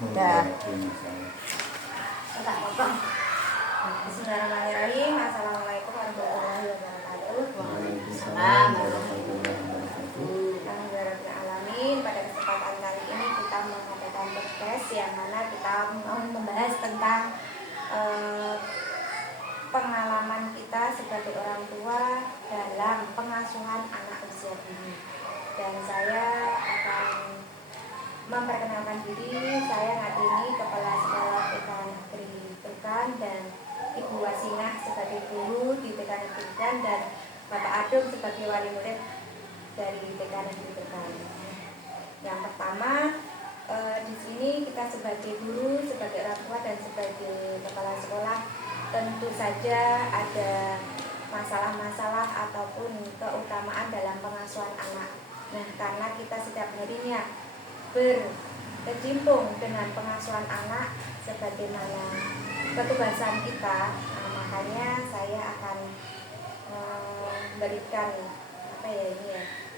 Udah. Enggak apa-apa. Bismillahirrahmanirrahim. Assalamualaikum warahmatullahi wabarakatuh. Waalaikumsalam. Alamin. Pada kesempatan kali ini kita mengadakan podcast yang mana kita mau membahas tentang pengalaman kita sebagai orang tua dalam pengasuhan anak usia dini. Dan saya akan memperkenalkan diri. Saya Ngadini, Kepala Sekolah TK Negeri Tukan, dan Ibu Wasinah sebagai guru di TK Negeri Tukan, dan Bapak Adung sebagai wali murid dari TK Negeri Tukan. Yang pertama, di sini kita sebagai guru, sebagai orang tua, dan sebagai kepala sekolah tentu saja ada masalah-masalah ataupun keutamaan dalam pengasuhan anak. Nah, karena kita setiap harinya berkecimpung dengan pengasuhan anak sebagaimana ketugasan kita, makanya saya akan memberikan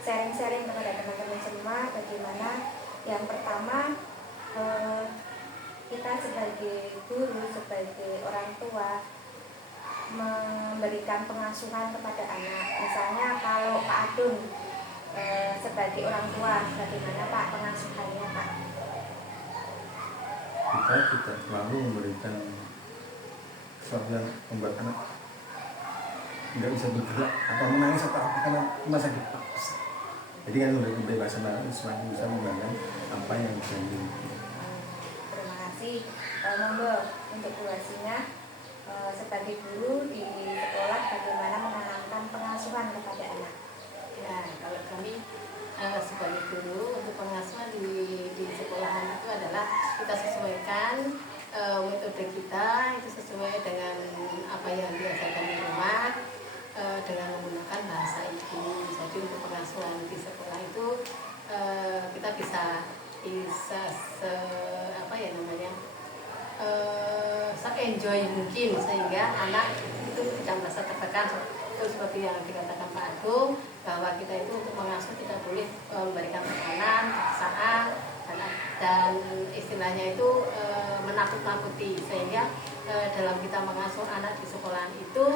sharing-sharing kepada teman-teman semua bagaimana. Yang pertama, kita sebagai guru, sebagai orang tua memberikan pengasuhan kepada anak. Misalnya kalau Pak Adung sebagai orang tua, bagaimana Pak pengasuhannya Pak? Kita tidak selalu memberikan sesuatu yang membuat anak tidak bisa bergerak atau menangis atau apa karena masa kita. Jadi kan memberi kebebasan anak semakin bisa mengembangkan apa yang bisa dimiliki. Terima kasih. Monggo untuk Bu Wasinah sebagai guru di sekolah bagaimana menanamkan pengasuhan kepada anak. Ya, kalau kami sebagai guru untuk pengasuhan di sekolahan itu adalah kita sesuaikan metode kita itu sesuai dengan apa yang diajarkan di rumah dengan menggunakan bahasa ibu. Jadi untuk pengasuhan di sekolah itu kita bisa se-enjoy mungkin sehingga anak itu tidak merasa tertekan. Itu seperti yang dikatakan Pak Agung, bahwa kita itu untuk mengasuh tidak boleh memberikan tekanan, paksaan, dan istilahnya itu menakut-nakuti, sehingga dalam kita mengasuh anak di sekolahan itu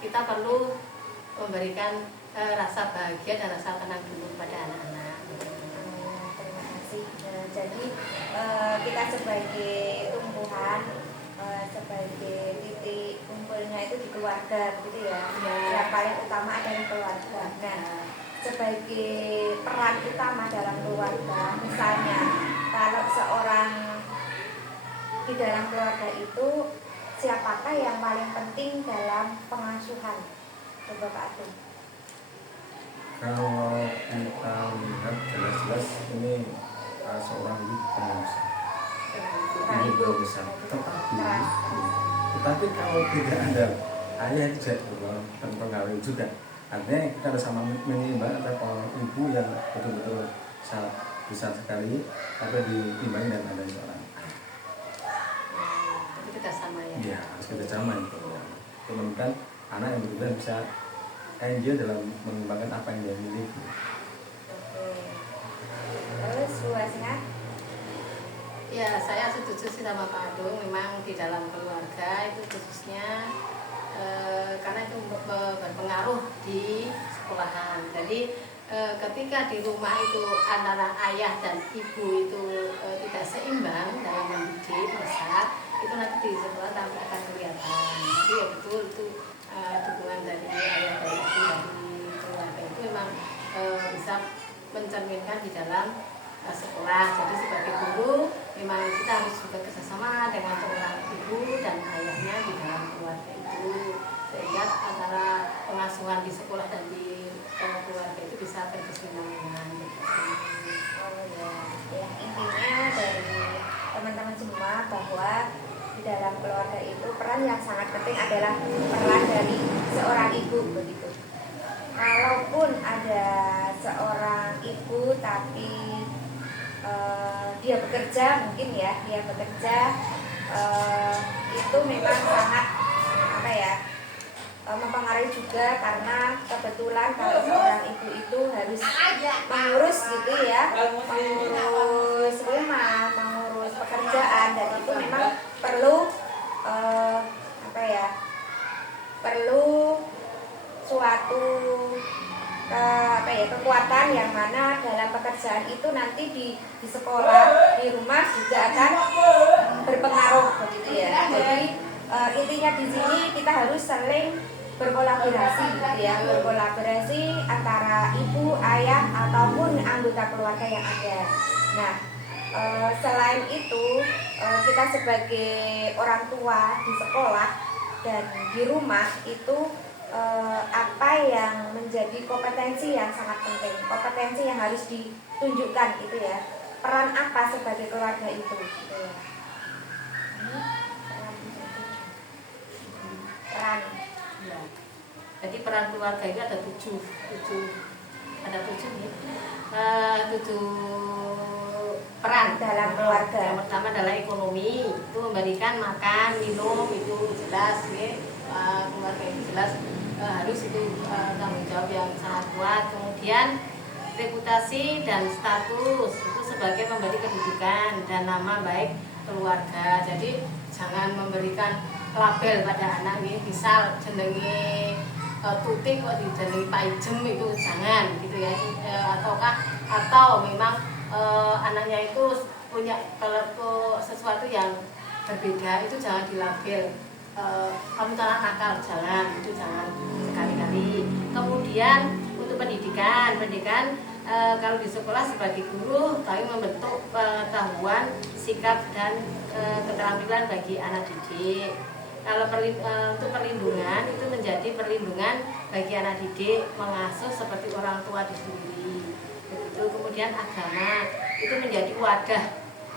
kita perlu memberikan rasa bahagia dan rasa tenang dulu pada anak-anak. Terima kasih. Jadi kita sebagai tumbuhan, sebagai titik kumpulnya itu di keluarga, gitu ya. Yang paling utama adalah keluarga. Nah, sebagai peran utama dalam keluarga, misalnya kalau seorang di dalam keluarga itu siapakah yang paling penting dalam pengasuhan? Coba Pak Adung. Kalau kita lihat jelas-jelas ini seorang ibu pengusaha. Ibu besar. Tetapi kalau tidak ada ayah juga terpengaruh juga. Artinya kita harus sama menyeimbang antara ibu yang betul-betul besar sekali, tapi diimbangi dan ada seorang ayah. Jadi kita sama ya. Iya, harus kita sama itu. Teman-teman anak yang betul-betul bisa enjoy dalam mengembangkan apa yang dia miliki. Terus Bu Wasinah? Ya, saya setuju sih sama Pak Adung. Memang di dalam keluarga itu khususnya karena itu berpengaruh di sekolahan. Jadi ketika di rumah itu antara ayah dan ibu itu tidak seimbang dalam mendidik besar, itu nanti di sekolah tampak akan kelihatan. Jadi ya betul itu dukungan dari ayah dan ibu dari keluarga itu memang bisa mencerminkan di dalam sekolah. Jadi sebagai guru memang kita harus juga kerjasama dengan seorang ibu dan ayahnya di dalam keluarga itu, sehingga antara pengasuhan di sekolah dan di keluarga itu bisa berkesinambungan. Ya, intinya dari teman-teman semua bahwa di dalam keluarga itu peran yang sangat penting adalah peran dari seorang ibu, begitu. Kalaupun ada seorang ibu tapi dia bekerja, mungkin ya dia bekerja itu memang sangat mempengaruhi juga, karena kebetulan kalau seorang ibu itu harus mengurus gitu ya, mengurus rumah, nanti di sekolah, di rumah juga akan berpengaruh begitu ya. Jadi intinya di sini kita harus saling berkolaborasi gitu ya, berkolaborasi antara ibu, ayah ataupun anggota keluarga yang ada. Nah, selain itu kita sebagai orang tua di sekolah dan di rumah itu apa yang menjadi kompetensi yang sangat penting, kompetensi yang harus ditunjukkan gitu ya, peran apa sebagai keluarga itu gitu ya. Peran Ya. Jadi peran keluarga itu ada tujuh ya. 7 peran dalam keluarga. Yang pertama adalah ekonomi, itu memberikan makan, minum, itu jelas ya. Keluarga itu jelas harus itu tanggung jawab yang sangat kuat. Kemudian reputasi dan status itu sebagai memberi kedudukan dan nama baik keluarga. Jadi jangan memberikan label pada anak ini, misal jenenge Tutik kok dijenengi Pak Ijem, itu jangan gitu ya. Atau memang anaknya itu punya kalau sesuatu yang berbeda, itu jangan dilabel kamu anak nakal, jangan, itu jangan sekali-kali. Kemudian untuk pendidikan kalau di sekolah sebagai guru kami membentuk pengetahuan, sikap dan keterampilan bagi anak didik. Kalau untuk perlindungan itu menjadi perlindungan bagi anak didik, mengasuh seperti orang tua di sendiri. Begitu. Kemudian agama itu menjadi wadah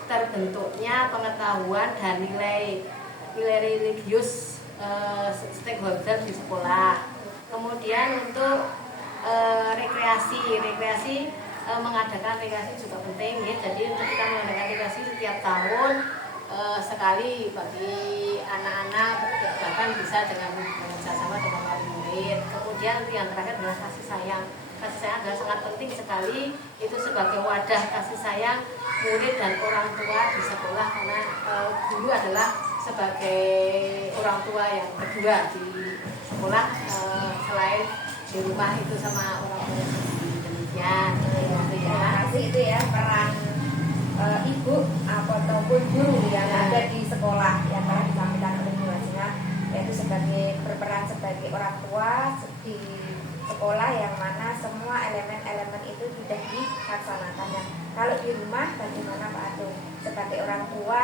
terbentuknya pengetahuan dan nilai religius stakeholder di sekolah. Kemudian untuk rekreasi mengadakan rekreasi juga penting ya. Jadi untuk kita mengadakan rekreasi setiap tahun sekali bagi anak-anak, bahkan bisa dengan bekerjasama dengan wali murid. Kemudian yang terakhir adalah kasih sayang. Kasih sayang adalah sangat penting sekali, itu sebagai wadah kasih sayang murid dan orang tua di sekolah, karena guru adalah sebagai orang tua yang kedua di sekolah selain di rumah itu sama orang tua sendiri. Demikian itu ya peran ibu ataupun guru yang ada di sekolah yang telah disampaikan oleh Bu Hasina, yaitu sebagai berperan sebagai orang tua di sekolah yang mana semua elemen-elemen itu sudah dilaksanakan. Nah, kalau di rumah bagaimana Pak Adung? Sebagai orang tua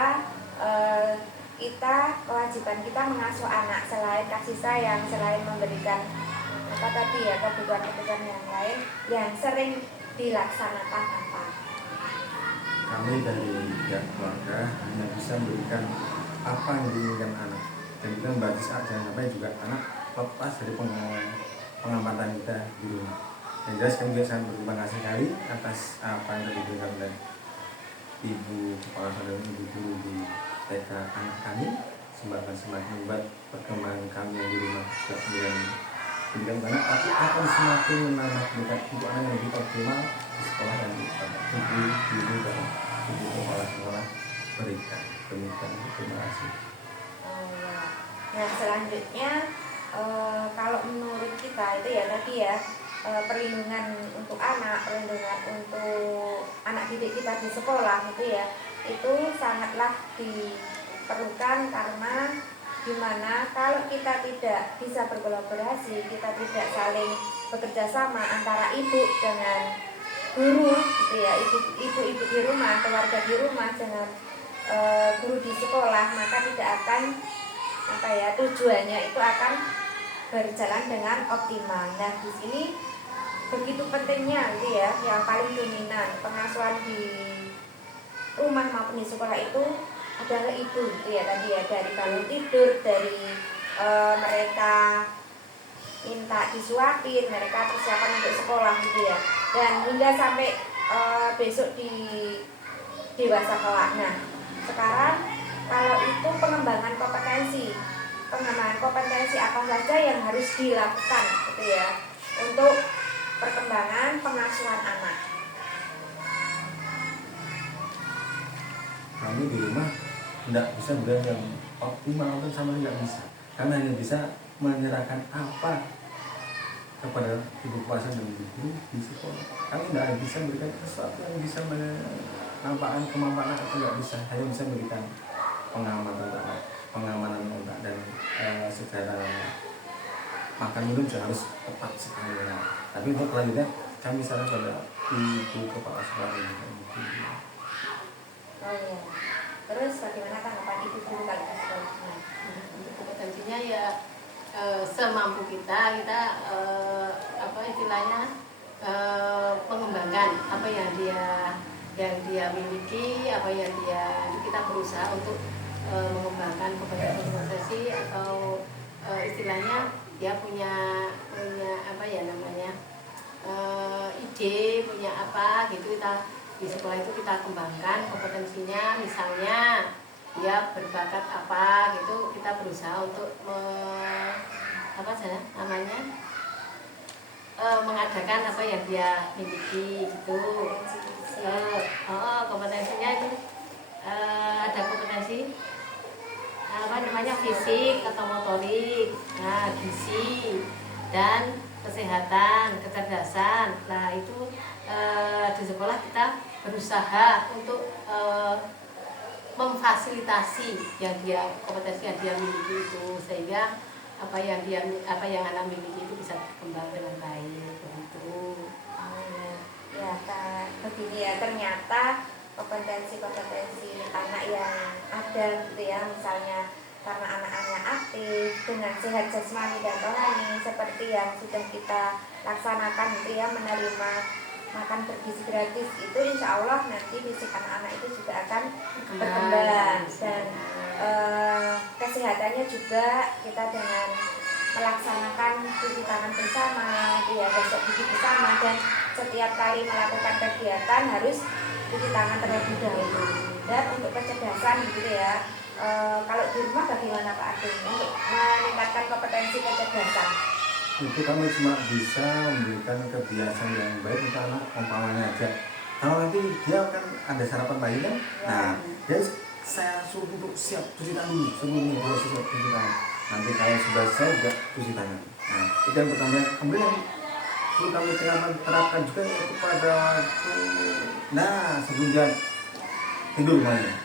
kewajiban kita mengasuh anak, selain kasih sayang, selain memberikan kebutuhan-kebutuhan yang lain yang sering dilaksanakan apa? Kami dari pihak keluarga hanya bisa memberikan apa yang diinginkan anak, dan kita membatasi jangan sampai juga anak lepas dari pengamatan kita di rumah. Yang jelas kami juga sangat berterima kasih sekali atas apa yang telah diberikan oleh ibu kepala sekolah dan ibu guru di TK anak kami, semakin membuat perkembangan kami yang di rumah juga dengan pendidikan anak, tapi akan semakin menambah pendidikan untuk anak yang lebih optimal di sekolah dan di ibu dan ibu kepala sekolah berikan. Demikian, terima kasih. Nah, selanjutnya kalau menurut kita itu ya tadi ya, perlindungan untuk anak, perlindungan untuk anak didik kita di sekolah itu ya, itu sangatlah diperlukan, karena dimana kalau kita tidak bisa berkolaborasi, kita tidak saling bekerja sama antara ibu dengan guru gitu ya, ibu di rumah, keluarga di rumah dengan guru di sekolah, maka tidak akan tujuannya itu akan berjalan dengan optimal. Nah, di sini begitu pentingnya gitu ya, yang paling dominan pengasuhan di rumah maupun di sekolah itu adalah ibu gitu ya tadi ya, dari bangun tidur, dari mereka minta disuapin, mereka persiapan untuk sekolah gitu ya, dan hingga sampai besok di dewasa kelak. Nah, sekarang kalau itu pengembangan kompetensi apa saja yang harus dilakukan gitu ya untuk perkembangan pengasuhan anak. Kami di rumah tidak bisa bilang yang optimal atau sama, tidak bisa, karena hanya bisa menyerahkan apa kepada ibu kuasa dan ibu guru di sekolah. Kami tidak bisa memberikan sesuatu yang bisa menampakkan kemampuan atau nggak bisa, hanya bisa memberikan pengamanan otak dan secara makan minum juga harus tepat sekali. Tapi untuk selanjutnya kami saran pada ibu kepala sekolah ini. Oh iya. Terus bagaimana tanggapan ibu guru kali ini? Untuk kompetensinya ya semampu kita apa istilahnya mengembangkan apa yang dia miliki, apa yang kita berusaha untuk mengembangkan kompetensi atau istilahnya dia punya apa ya namanya ide, punya apa gitu, kita di sekolah itu kita kembangkan kompetensinya. Misalnya dia berbakat apa gitu, kita berusaha untuk mengadakan apa yang dia miliki gitu. Kompetensinya itu ada kompetensi apa namanya fisik atau motorik, gizi dan kesehatan, kecerdasan. Nah itu di sekolah kita berusaha untuk memfasilitasi kompetensi yang dia miliki itu, sehingga apa yang anak miliki itu bisa berkembang dengan baik begitu. Ya, begini ya, ternyata kompetensi anak yang ada gitu ya, misalnya karena anak-anaknya aktif dengan sehat jasmani dan rohani seperti yang sudah kita laksanakan gitu ya, menerima makan bergizi gratis, itu insya Allah nanti fisik anak-anak itu juga akan berkembang dan kesehatannya juga kita dengan melaksanakan cuci tangan bersama, ya gosok gigi bersama, dan setiap kali melakukan kegiatan harus cuci tangan terlebih dahulu. Dan untuk kecerdasan gitu ya, kalau di rumah bagaimana Pak Adung untuk meningkatkan kompetensi kecerdasan? Itu kami cuma bisa memberikan kebiasaan yang baik untuk anak, umpamanya aja kalau nanti dia kan ada sarapan pagi kan, nah dia saya suruh untuk siap cuci tangan dulu sebelumnya, kalau siap cuci tangan, nanti kalau sudah selesai juga cuci tangan. Nah itu yang pertama. Kemudian yang perlu kami terapkan juga yaitu pada waktu sebelum dia tidur namanya,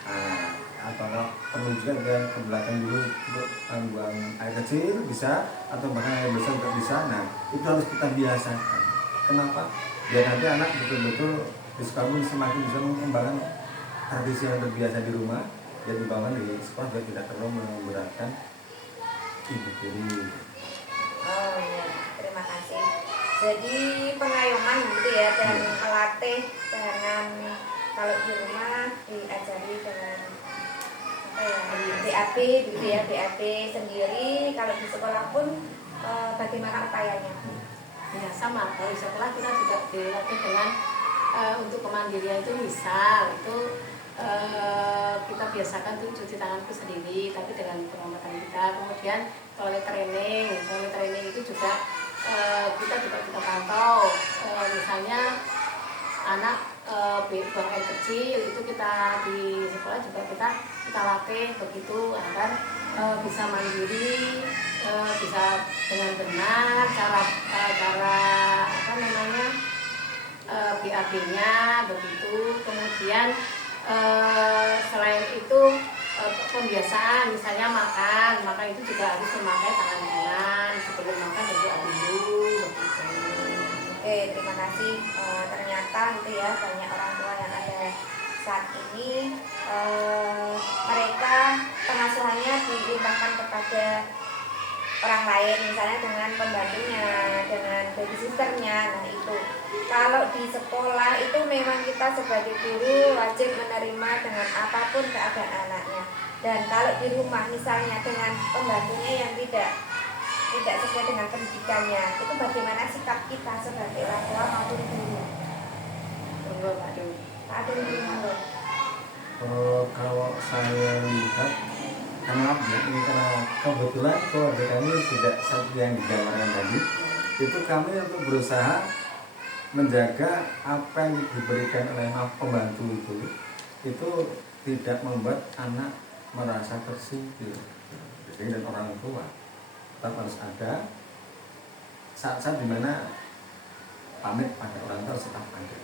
atau perlu juga dia ke belakang dulu untuk buang air kecil bisa, atau bahkan air besar juga bisa. Nah itu harus kita biasakan. Kenapa? Biar nanti anak betul-betul di sekolah pun semakin bisa mengembangkan tradisi yang terbiasa di rumah, dan dibangun di sekolah juga tidak terlalu memberatkan ibu guru. Oh iya, terima kasih. Jadi pengayoman gitu ya, dan melatih dengan kalau di rumah diajari dengan BAB gitu ya, BAB sendiri. Kalau di sekolah pun bagaimana upayanya? Ya sama, kalau di sekolah kita juga dilatih dengan untuk kemandirian itu, misal itu kita biasakan tuh cuci tanganku sendiri tapi dengan pengamatan kita. Kemudian toilet training itu juga kita pantau, misalnya anak buang air kecil itu kita di sekolah juga kita latih begitu agar bisa mandiri, bisa dengan benar cara apa namanya BAB-nya begitu. Kemudian selain itu pembiasaan, misalnya makan itu juga harus memakai tangan kanan, sebelum makan berdoa dulu begitu. Oke, terima kasih. Ternyata gitu ya, banyak orang tua yang ada saat ini mereka pengasuhannya dilimpahkan kepada orang lain, misalnya dengan pembantunya, dengan babysisternya. Nah itu kalau di sekolah itu memang kita sebagai guru wajib menerima dengan apapun keadaan anaknya. Dan kalau di rumah misalnya dengan pembantunya yang tidak sesuai dengan pendidikannya, itu bagaimana sikap kita sebagai orang tua maupun guru? Tunggu Pak Dung. Pak Adung gimana? Kalau saya lihat, karena kebetulan keluarga kami tidak seperti yang digambarkan tadi, itu kami untuk berusaha menjaga apa yang diberikan oleh pembantu itu tidak membuat anak merasa tersingkir. Jadi dan orang tua tetap harus ada saat-saat dimana pamit pada orang tua tetap ada.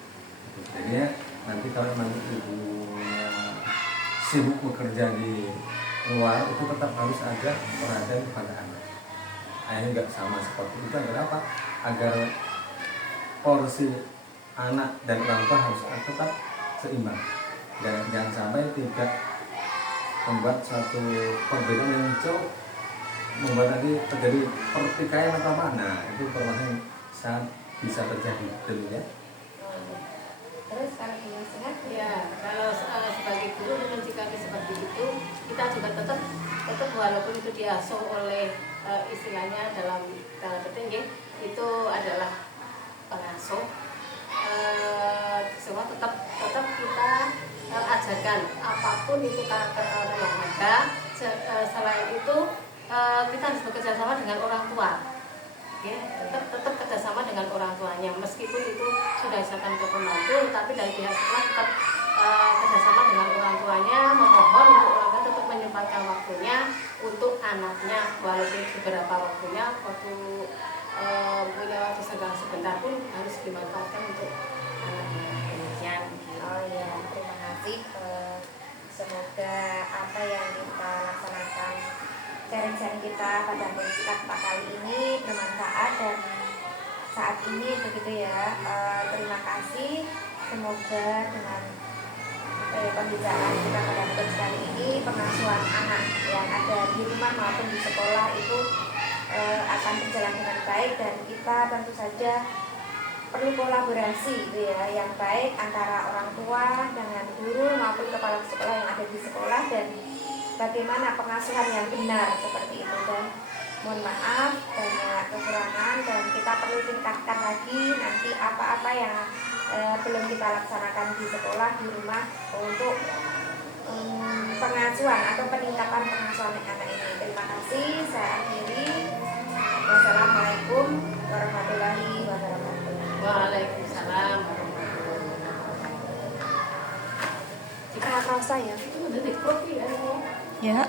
Jadi ya, nanti kalau nanti ibunya sibuk bekerja di luar, itu tetap harus ada perhatian kepada anak. Ayahnya nggak sama seperti itu. Agar apa? Agar porsi anak dan orang tua harus tetap seimbang, dan jangan sampai tidak membuat suatu perbedaan yang jauh, membuat nanti terjadi pertikaian atau apa. Nah, itu permasalahan yang sangat bisa terjadi tentunya. Terus kalau di sehat Ya, kalau sebagai guru mencikapi seperti itu, kita juga tetap walaupun itu diasuh oleh istilahnya dalam tanda petik ya, itu adalah pengasuh, semua tetap kita ajarkan apapun itu karakter orang yang ada. Selain itu kita harus bekerja sama dengan orang tua. Ya, tetap kerjasama dengan orang tuanya, meskipun itu sudah diserahkan ke pembantu, tapi dari pihak sekolah tetap kerjasama dengan orang tuanya, memohon untuk orang tua tetap menyempatkan waktunya untuk anaknya, walaupun beberapa waktunya, waktu punya waktu senggang sebentar pun harus dimanfaatkan untuk anaknya. Demikian. Oh iya, terima kasih. Semoga apa yang kita laksanakan, sharing-sharing kita pada podcast kali ini bermanfaat dan saat ini begitu ya. Terima kasih. Semoga dengan pembicaraan kita pada podcast kali ini, pengasuhan anak yang ada di rumah maupun di sekolah itu akan berjalan dengan baik, dan kita tentu saja perlu kolaborasi gitu ya, yang baik antara orang tua dengan guru maupun kepala sekolah yang ada di sekolah, dan bagaimana pengasuhan yang benar seperti itu. Dan mohon maaf banyak kekurangan, dan kita perlu tingkatkan lagi nanti apa-apa yang belum kita laksanakan di sekolah, di rumah untuk pengasuhan atau peningkatan pengasuhan anak ini. Terima kasih, saya akhiri. Wassalamualaikum warahmatullahi wabarakatuh. Waalaikumsalam warahmatullahi wabarakatuh. Jika rasa ya. Itu udah di kopi ya. Ya.